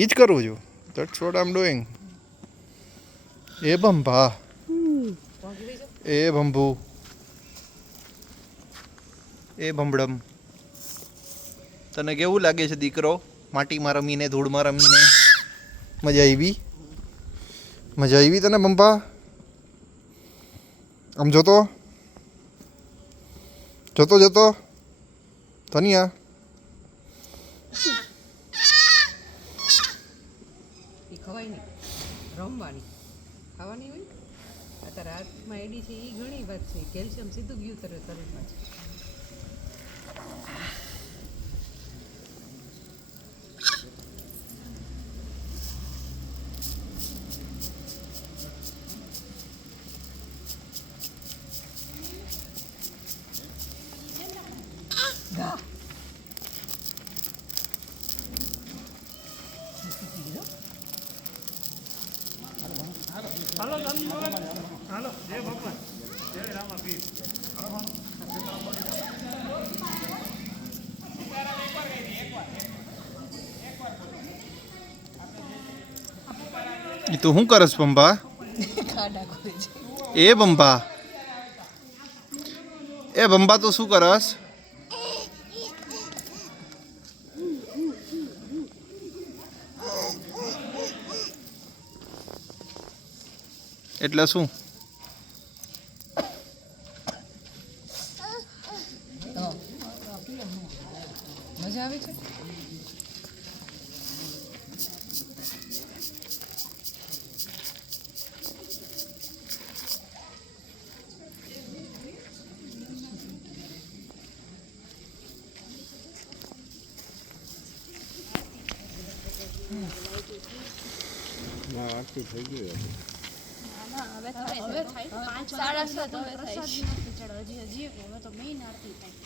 એ જ કરું છું. That's what I am doing. એ બંભા, એ બંભુ, એ ભંભળમ. તને કેવું લાગે છે દીકરો? માટીમાં રમીને, ધૂળમાં રમીને મજા આવી? મજા આવી તને બંભા? આમ જોતો જોતો જોતો ધનિયા. ખવાય નહીં, રમવાની ખાવાની હોય. અત્યારે હાથમાં એડી છે એ ઘણી વાત છે. કેલ્શિયમ સીધું ગયું તરત શરીરમાં છે. હાલો હાલો, જય ભગવાન, જય રામાપીર. એ તું શું કરસ બંભા? એ બંભા, એ બંભા તું શું કરસ? એટલે શું? મજા આવે છે. આરતી થઈ ગઈ. હવે થાય 5:30 તો હવે થાય. હજી હવે તો મેઇન આરતી થાય.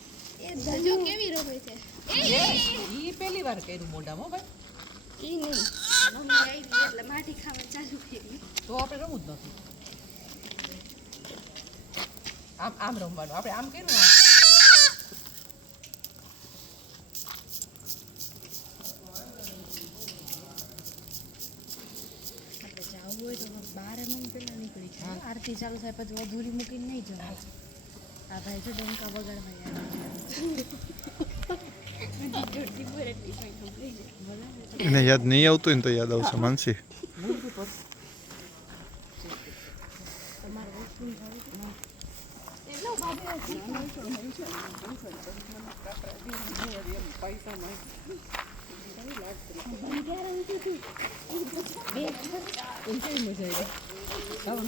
એ ધજો કેવી રમે છે? એ પહેલી વાર કર્યું મોઢામાં ભાઈ. ઈ નહીં, મમ્મી આવી એટલે માટી ખાવા ચાલુ કરી. તો આપણે રમવું જ નથી. આમ આમ રમવાનું. આપણે આમ કર્યું આમ. આપણે જાવું હોય તો બહાર મમ્મી પેલા નીકળી જાય. આરતી ચાલુ થાય પછી અધૂરી મૂકીને નહીં જવાય. આ ભાઈ જો ડંકા વગાડવા એને યાદ નહીં આવતું હોય ને તો યાદ આવશે માનસી.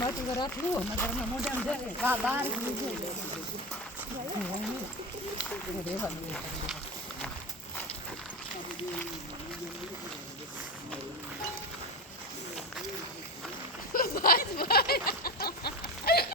માટી પર રાખવું અમારા મોઢામાં જાય. બહાર